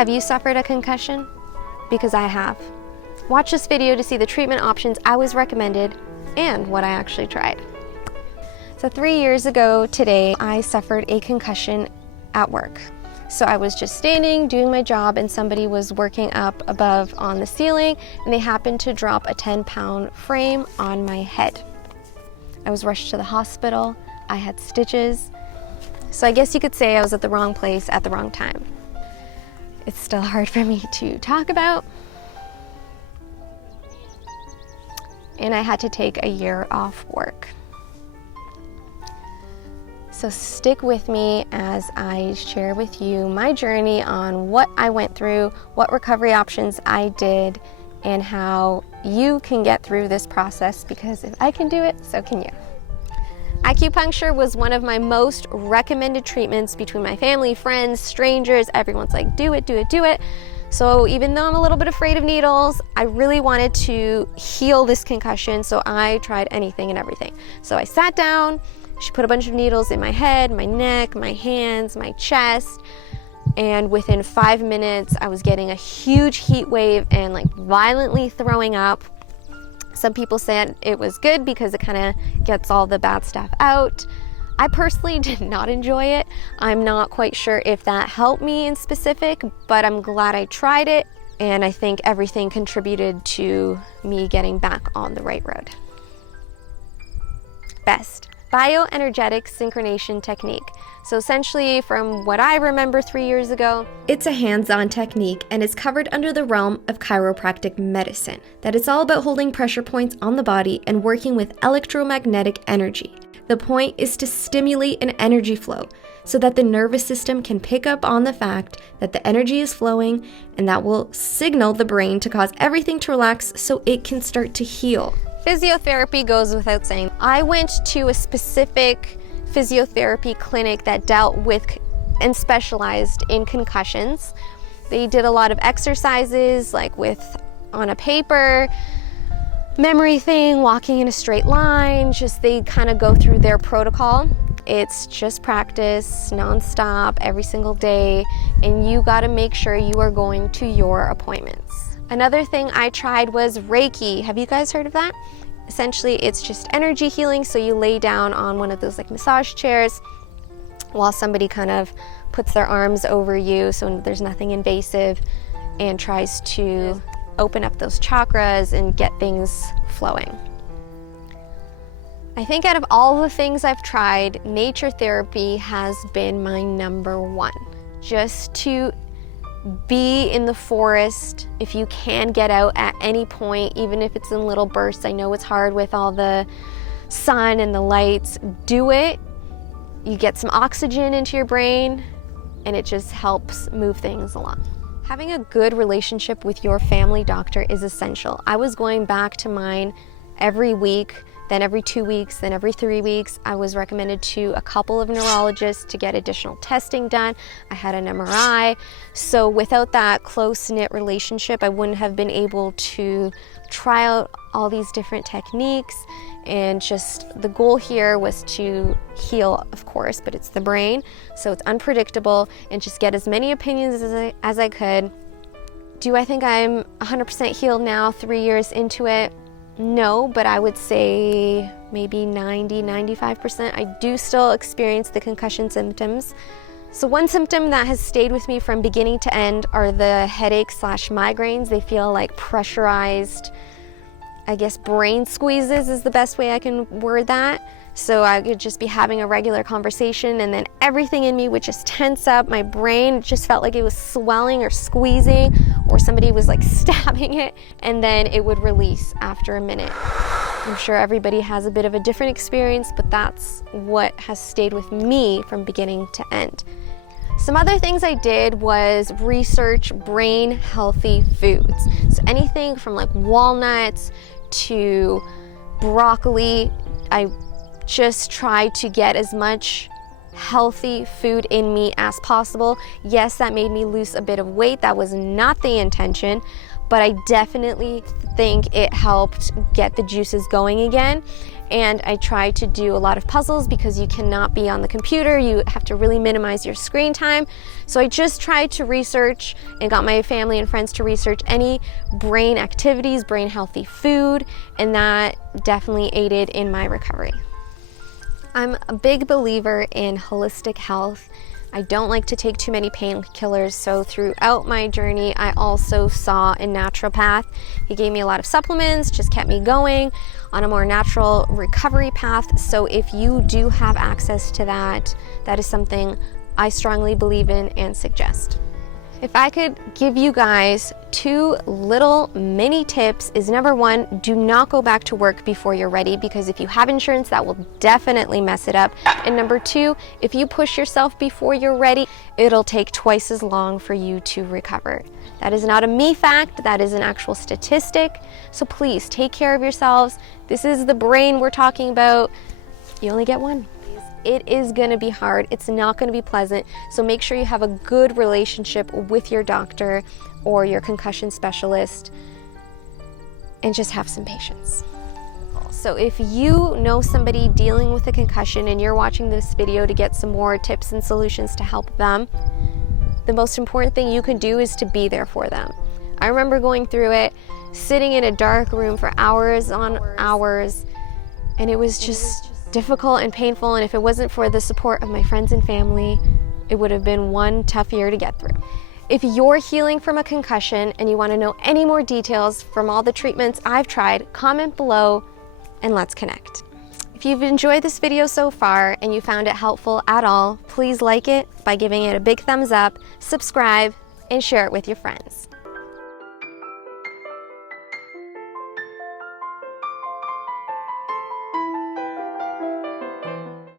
Have you suffered a concussion? Because I have. Watch this video to see the treatment options I was recommended and what I actually tried. So 3 years ago today, I suffered a concussion at work. So I was just standing, doing my job, and somebody was working up above on the ceiling, and they happened to drop a 10-pound frame on my head. I was rushed to the hospital. I had stitches. So I guess you could say I was at the wrong place at the wrong time. It's still hard for me to talk about. And I had to take a year off work. So stick with me as I share with you my journey on what I went through, what recovery options I did, and how you can get through this process, because if I can do it, so can you. Acupuncture was one of my most recommended treatments between my family, friends, strangers. Everyone's like, do it, do it, do it. So even though I'm a little bit afraid of needles, I really wanted to heal this concussion, so I tried anything and everything. So I sat down, she put a bunch of needles in my head, my neck, my hands, my chest, and within 5 minutes, I was getting a huge heat wave and like violently throwing up. Some people said it was good because it kind of gets all the bad stuff out. I personally did not enjoy it. I'm not quite sure if that helped me in specific, but I'm glad I tried it, and I think everything contributed to me getting back on the right road. Best. Bioenergetic synchronization technique. So essentially, from what I remember 3 years ago, it's a hands-on technique and is covered under the realm of chiropractic medicine. That it's all about holding pressure points on the body and working with electromagnetic energy. The point is to stimulate an energy flow so that the nervous system can pick up on the fact that the energy is flowing, and that will signal the brain to cause everything to relax so it can start to heal. Physiotherapy goes without saying. I went to a specific physiotherapy clinic that dealt with and specialized in concussions. They did a lot of exercises like on a paper, memory thing, walking in a straight line, just they kind of go through their protocol. It's just practice nonstop every single day, and you got to make sure you are going to your appointments. Another thing I tried was REIKI. Have you guys heard of that? Essentially, it's just energy healing. So you lay down on one of those like massage chairs while somebody kind of puts their arms over you, so there's nothing invasive, and tries to open up those chakras and get things flowing. I think out of all the things I've tried, nature therapy has been my number one. Just to be in the forest, if you can get out at any point, even if it's in little bursts. I know it's hard with all the sun and the lights. Do it. You get some oxygen into your brain, and it just helps move things along. Having a good relationship with your family doctor is essential. I was going back to mine every week, then every 2 weeks, then every 3 weeks. I was recommended to a couple of neurologists to get additional testing done. I had an MRI. So without that close-knit relationship, I wouldn't have been able to try out all these different techniques. And just the goal here was to heal, of course, but it's the brain, so it's unpredictable, and just get as many opinions as I could. Do I think I'm 100% healed now, 3 years into it? No, but I would say maybe 90–95%. I do still experience the concussion symptoms. So one symptom that has stayed with me from beginning to end are the headaches/migraines. They feel like pressurized, I guess brain squeezes is the best way I can word that. So I could just be having a regular conversation, and then everything in me would just tense up. My brain just felt like it was swelling or squeezing, or somebody was like stabbing it, and then it would release after a minute. I'm sure everybody has a bit of a different experience, but that's what has stayed with me from beginning to end. Some other things I did was research brain healthy foods. So anything from like walnuts to broccoli. I just tried to get as much healthy food in me as possible. Yes, that made me lose a bit of weight. That was not the intention, but I definitely think it helped get the juices going again. and I tried to do a lot of puzzles because you cannot be on the computer. You have to really minimize your screen time. So I just tried to research and got my family and friends to research any brain activities, brain healthy food, and that definitely aided in my recovery. I'm a big believer in holistic health. I don't like to take too many painkillers, so throughout my journey, I also saw a naturopath. He gave me a lot of supplements, just kept me going on a more natural recovery path. So if you do have access to that, that is something I strongly believe in and suggest. If I could give you guys 2 little mini tips is number 1, do not go back to work before you're ready, because if you have insurance, that will definitely mess it up. And number 2, if you push yourself before you're ready, it'll take twice as long for you to recover. That is not a me fact, that is an actual statistic. So please take care of yourselves. This is the brain we're talking about. You only get one. It is going to be hard. It's not going to be pleasant. So make sure you have a good relationship with your doctor or your concussion specialist, and just have some patience. So if you know somebody dealing with a concussion and you're watching this video to get some more tips and solutions to help them, the most important thing you can do is to be there for them. I remember going through it, sitting in a dark room for hours on hours, and it was just difficult and painful, and if it wasn't for the support of my friends and family, it would have been one tough year to get through. If you're healing from a concussion and you want to know any more details from all the treatments I've tried, comment below and let's connect. If you've enjoyed this video so far and you found it helpful at all, please like it by giving it a big thumbs up, subscribe, and share it with your friends.